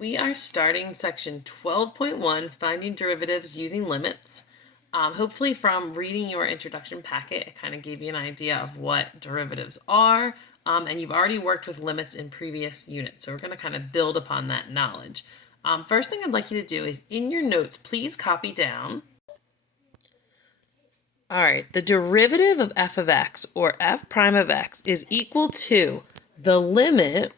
We are starting section 12.1, finding derivatives using limits. Hopefully from reading your introduction packet, it kind of gave you an idea of what derivatives are, and you've already worked with limits in previous units, so we're going to kind of build upon that knowledge. First thing I'd like you to do is in your notes, please copy down. All right, the derivative of f of x, or f prime of x, is equal to the limit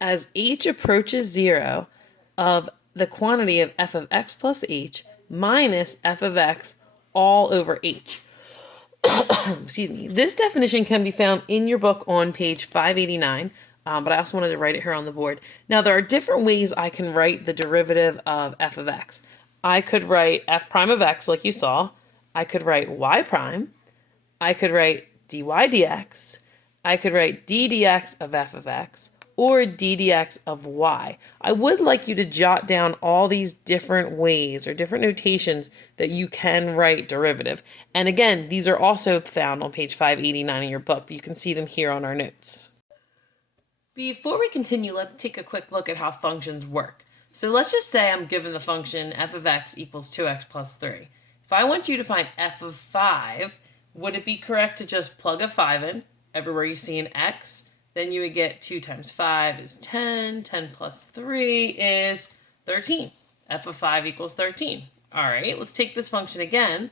as h approaches 0 of the quantity of f of x plus h minus f of x all over h. Excuse me. This definition can be found in your book on page 589, but I also wanted to write it here on the board. Now, there are different ways I can write the derivative of f of x. I could write f prime of x like you saw. I could write y prime. I could write dy dx. I could write d dx of f of x, or d dx of y. I would like you to jot down all these different ways or different notations that you can write derivative. And again, these are also found on page 589 in your book, but you can see them here on our notes. Before we continue, let's take a quick look at how functions work. So let's just say I'm given the function f of x equals 2x plus 3. If I want you to find f of 5, would it be correct to just plug a 5 in everywhere you see an x? Then you would get 2 times 5 is 10, 10 plus 3 is 13. F of 5 equals 13. All right, let's take this function again.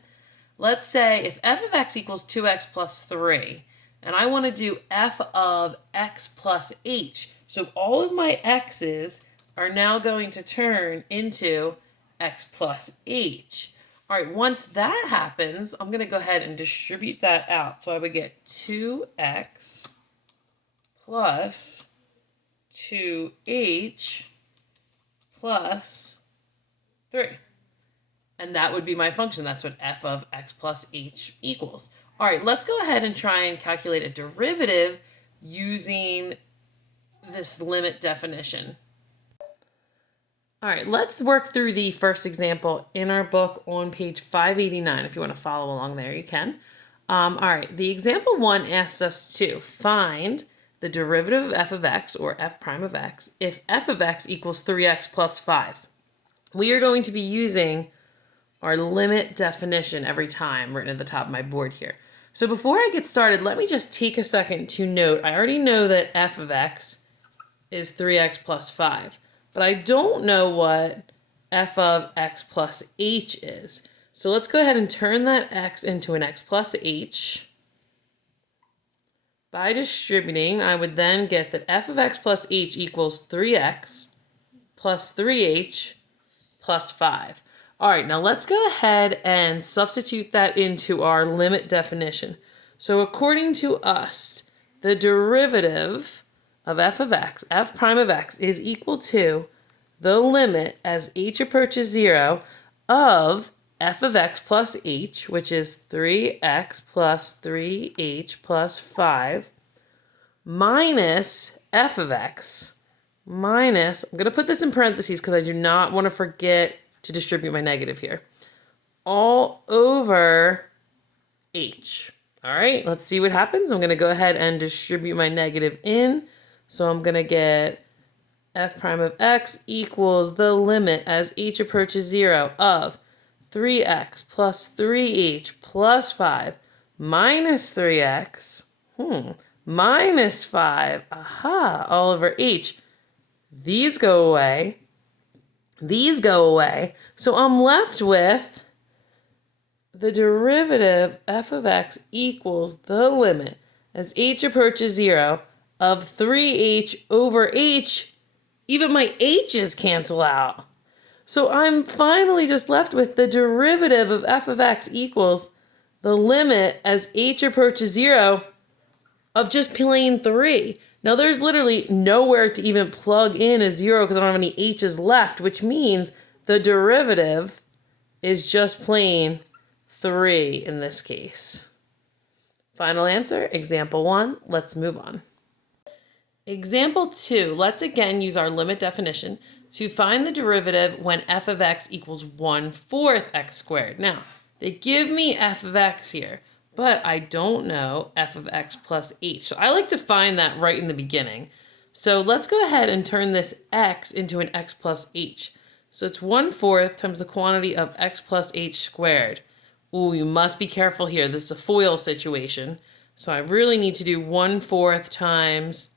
Let's say if f of x equals 2x plus 3, and I want to do f of x plus h. So all of my x's are now going to turn into x plus h. All right, once that happens, I'm going to go ahead and distribute that out. So I would get 2x plus 2h plus 3. And that would be my function. That's what f of x plus h equals. All right, let's go ahead and try and calculate a derivative using this limit definition. All right, let's work through the first example in our book on page 589. If you want to follow along there, you can. All right, the example 1 asks us to find the derivative of f of x, or f prime of x, if f of x equals 3x plus 5. We are going to be using our limit definition every time written at the top of my board here. So before I get started, let me just take a second to note, I already know that f of x is 3x plus 5. But I don't know what f of x plus h is. So let's go ahead and turn that x into an x plus h. By distributing, I would then get that f of x plus h equals 3x plus 3h plus 5. All right, now let's go ahead and substitute that into our limit definition. So according to us, the derivative of f of x, f prime of x, is equal to the limit as h approaches 0 of f of x plus h, which is 3x plus 3h plus 5, minus f of x, minus, I'm going to put this in parentheses because I do not want to forget to distribute my negative here, all over h. All right, let's see what happens. I'm going to go ahead and distribute my negative in. So I'm going to get f prime of x equals the limit as h approaches 0 of 3x plus 3h plus 5 minus 3x minus 5, all over h. These go away. These go away. So I'm left with the derivative f of x equals the limit as h approaches 0 of 3h over h. Even my h's cancel out. So I'm finally just left with the derivative of f of x equals the limit as h approaches 0 of just plain 3. Now there's literally nowhere to even plug in a 0 because I don't have any h's left, which means the derivative is just plain 3 in this case. Final answer, example 1. Let's move on. Example 2, let's again use our limit definition to find the derivative when f of x equals 1/4 x squared. Now, they give me f of x here, but I don't know f of x plus h. So I like to find that right in the beginning. So let's go ahead and turn this x into an x plus h. So it's 1/4 times the quantity of x plus h squared. Ooh, you must be careful here. This is a FOIL situation. So I really need to do 1/4 times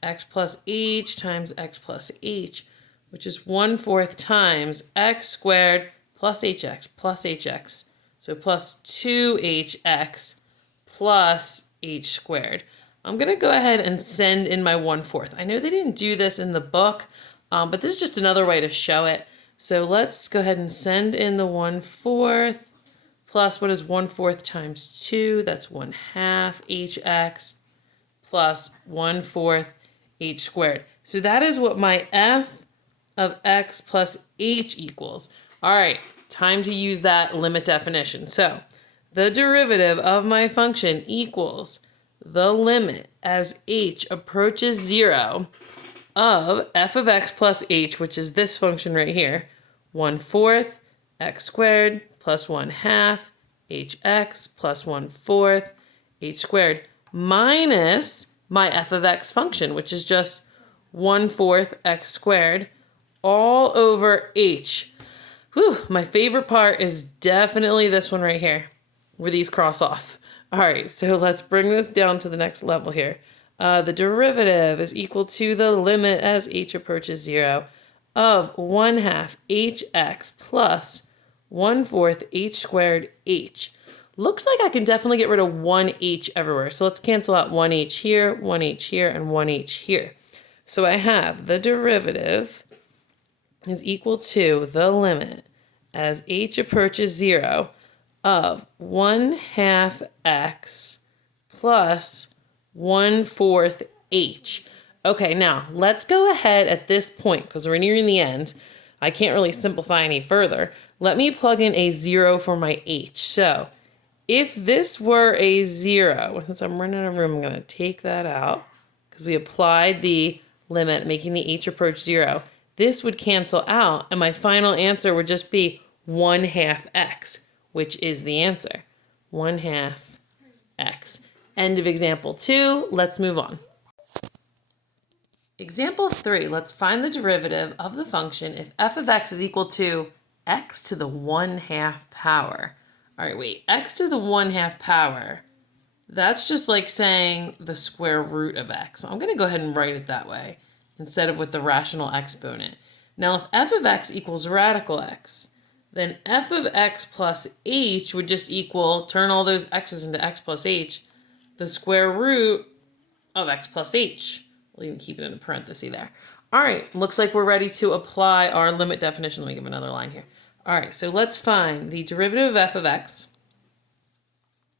x plus h times x plus h, which is 1/4 times x squared plus hx. So plus 2hx plus h squared. I'm going to go ahead and send in my 1/4. I know they didn't do this in the book, but this is just another way to show it. So let's go ahead and send in the 1/4 plus what is 1/4 times 2? That's 1/2 hx plus 1/4 h squared. So that is what my f of x plus h equals. All right, time to use that limit definition. So the derivative of my function equals the limit as h approaches 0 of f of x plus h, which is this function right here, 1/4 x squared plus 1/2 hx plus 1/4 h squared minus my f of x function, which is just 1/4 x squared all over h. Whew, my favorite part is definitely this one right here, where these cross off. All right, so let's bring this down to the next level here. The derivative is equal to the limit as h approaches 0 of 1/2 hx plus 1/4 h squared h. Looks like I can definitely get rid of 1h everywhere. So let's cancel out 1h here, 1h here, and 1h here. So I have the derivative is equal to the limit as h approaches 0 of 1/2 x plus 1/4 h. Okay, now let's go ahead at this point because we're nearing the end. I can't really simplify any further. Let me plug in a 0 for my h. So if this were a 0, since I'm running out of room, I'm going to take that out because we applied the limit, making the h approach 0. This would cancel out, and my final answer would just be 1/2 x, which is the answer. 1/2 x. End of example 2. Let's move on. Example 3, let's find the derivative of the function if f of x is equal to x to the 1/2 power. All right, wait, x to the 1/2 power, that's just like saying the square root of x. So I'm going to go ahead and write it that way instead of with the rational exponent. Now, if f of x equals radical x, then f of x plus h would just equal, turn all those x's into x plus h, the square root of x plus h. We'll even keep it in a parenthesis there. All right, looks like we're ready to apply our limit definition. Let me give another line here. All right, so let's find the derivative of f of x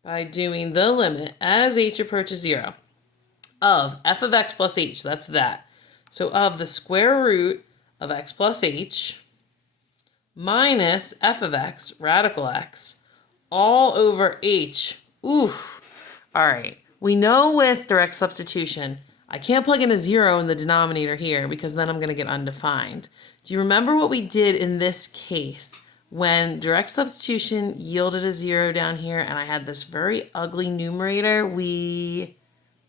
by doing the limit as h approaches 0 of f of x plus h, that's that. So of the square root of x plus h minus f of x, radical x, all over h. Oof. All right, we know with direct substitution, I can't plug in a 0 in the denominator here because then I'm going to get undefined. Do you remember what we did in this case when direct substitution yielded a 0 down here and I had this very ugly numerator? We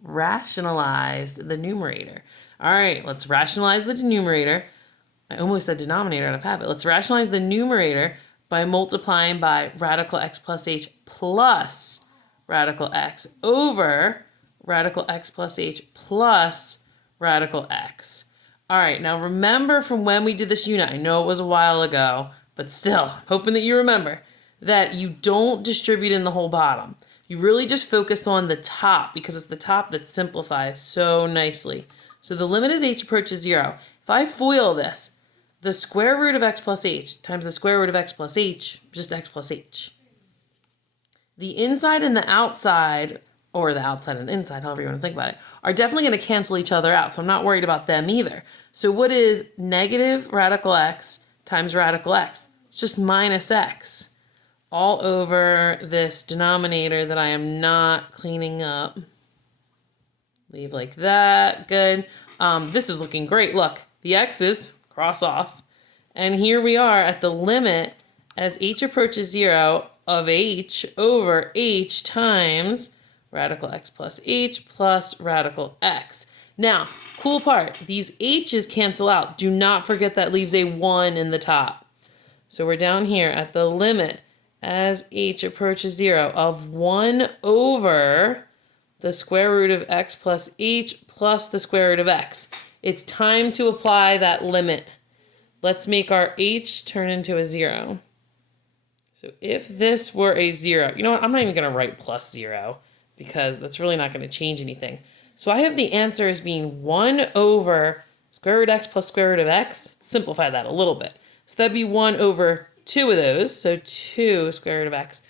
rationalized the numerator. All right, let's rationalize the numerator. I almost said denominator out of habit. Let's rationalize the numerator by multiplying by radical x plus h plus radical x over radical x plus h plus radical x. All right, now remember from when we did this unit, I know it was a while ago, but still, I'm hoping that you remember that you don't distribute in the whole bottom. You really just focus on the top because it's the top that simplifies so nicely. So the limit as h approaches 0. If I FOIL this, the square root of x plus h times the square root of x plus h, just x plus h. The inside and the outside, or the outside and inside, however you want to think about it, are definitely going to cancel each other out, so I'm not worried about them either. So what is negative radical x times radical x? It's just minus x all over this denominator that I am not cleaning up. Leave like that. Good. This is looking great. Look, the x's cross off. And here we are at the limit as h approaches 0 of h over h times radical x plus h plus radical x. Now, cool part, these h's cancel out. Do not forget that leaves a 1 in the top. So we're down here at the limit as h approaches 0 of 1 over the square root of x plus h plus the square root of x. It's time to apply that limit. Let's make our h turn into a 0. So if this were a 0, you know what, I'm not even going to write plus 0 because that's really not going to change anything. So I have the answer as being 1 over square root x plus square root of x. Simplify that a little bit. So that'd be 1 over 2 of those, so 2 square root of x.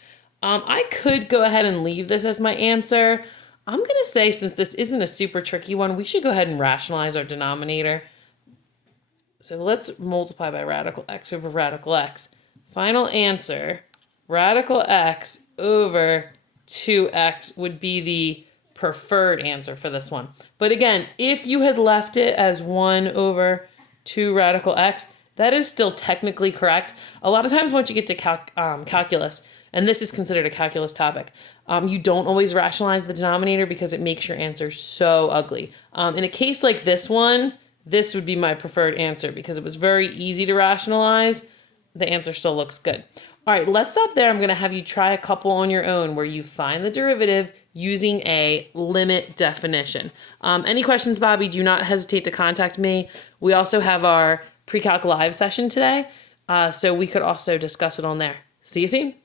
I could go ahead and leave this as my answer. I'm going to say, since this isn't a super tricky one, we should go ahead and rationalize our denominator. So let's multiply by radical x over radical x. Final answer, radical x over 2x would be the preferred answer for this one. But again, if you had left it as 1 over 2 radical x, that is still technically correct. A lot of times once you get to calculus, and this is considered a calculus topic, you don't always rationalize the denominator because it makes your answer so ugly. In a case like this one, this would be my preferred answer because it was very easy to rationalize. The answer still looks good. All right, let's stop there. I'm going to have you try a couple on your own where you find the derivative using a limit definition. Any questions, Bobby, do not hesitate to contact me. We also have our PreCalc live session today, so we could also discuss it on there. See you soon.